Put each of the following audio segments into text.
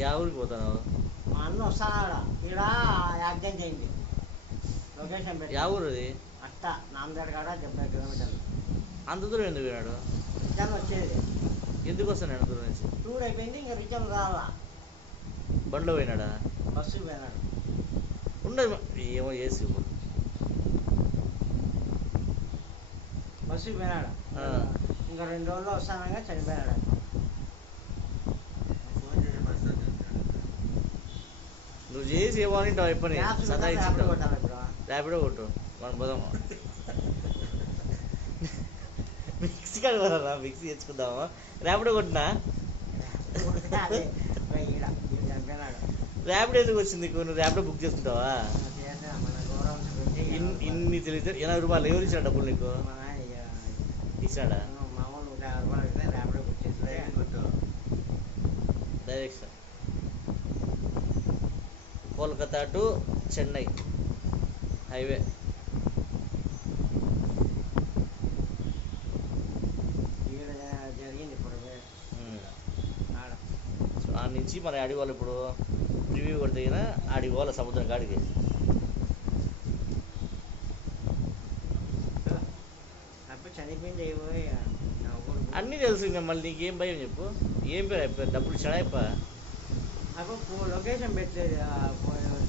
Yeah ఊరికి పోతున్నావు? మా అన్న వస్తాడు ఇక్కడ యాక్సిడెంట్ చేయండి లొకేషన్ పెట్టి. యా ఊరు అది? అట్ట నామదేడ కాడ 70 కిలోమీటర్లు. అంత దూరం ఎందుకు పోయినాడు? రిటర్న్ వచ్చేది. ఎందుకు వస్తాను అంత దూరం నుంచి? టూర్ అయిపోయింది, ఇంకా రిటర్న్ రావాలా. బండిలో పోయినాడా? బస్సుకి పోయినాడు. ఉండదు ఏమో చేసి ఇప్పుడు బస్సుకి పోయినాడు. ఇంకా 2 రోజుల్లో వస్తానగా చనిపోయినాడు. నువ్వు చేసి ఏమో అంటావు అయిపోయి సదా ఇచ్చింటావు. ర్యాపిడో కొట్టు మనం పోదామా? మిక్సీ కాదు కదా, మిక్సీ తెచ్చుకుందామా? ర్యాపిడో కొట్టినా ర్యాపిడో ఎందుకు వచ్చింది? నువ్వు ర్యాపిడో బుక్ చేసుకుంటావా? ఇన్ని తెలియదు. 80 రూపాయలు ఎవరు ఇచ్చాడు డబ్బులు నీకు? ఇచ్చాడా? Direction Kolkata to Chennai highway. జరిగింది ఇప్పుడు. ఆ నుంచి మరి ఆడి వాళ్ళు ఇప్పుడు రివ్యూ కూడా తగిన ఆడి వాళ్ళ సముద్రం కాడికి. చనిపోయింది. అన్నీ తెలుసు, ఇంకా మళ్ళీ నీకేం భయం చెప్పు? ఏం పేరు అయిపోయి డబ్బులు ఇచ్చాడా? నాకు లొకేషన్ పెట్టలేదు.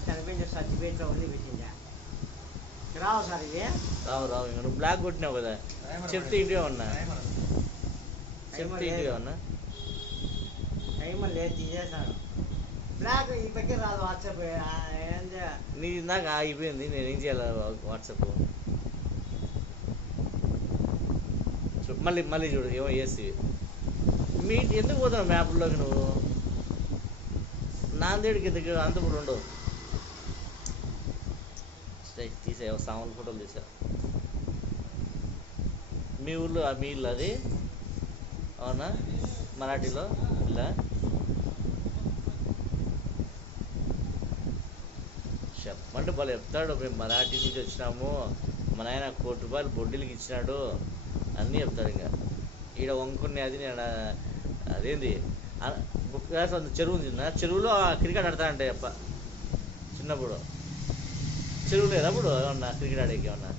చనిపోయింది సర్టిఫికేట్లో ఉంది, పెట్టిందా? రావు సార్ ఇది. రావు ఇంకా నువ్వు బ్లాక్ కొట్టినావు కదా, చెప్తే ఇంటిగా ఉన్నా. చెప్తే ఇంటిగా ఉన్నా. టైం లేదు, తీసేసాను. బ్లాక్ ఈ పక్కన రాదు. వాట్సాప్ నీ ఇందాక అయిపోయింది, నేను ఏం చేయాలి? వాట్సాప్ మళ్ళీ చూడు ఏమో చేసి. మీ ఎందుకు పోతున్నావు మ్యాప్లోకి నువ్వు? నాందేడికి ఎందుకు? అనంతపురం ఉండవు. తీసావు సామాన్లు ఫోటోలు తీసావు. మీ ఊళ్ళో మీ ఇల్లు అది? అవునా? మరాఠీలో ఇల్లా? చెప్పమంటే వాళ్ళు చెప్తాడు, మేము మరాఠీ నుంచి వచ్చినాము, మా నాయన 1 కోటి రూపాయలు బొడ్డీలకి ఇచ్చినాడు అన్నీ చెప్తాడు. ఇంకా ఈడ వంకుని అది నేను అదేంది చెరువు ఉంది, చెరువులో క్రికెట్ ఆడతానంటే అప్ప చిన్నప్పుడు. చెరువు లేదా అప్పుడు ఏమన్నా క్రికెట్ ఆడేకి ఏమన్నా?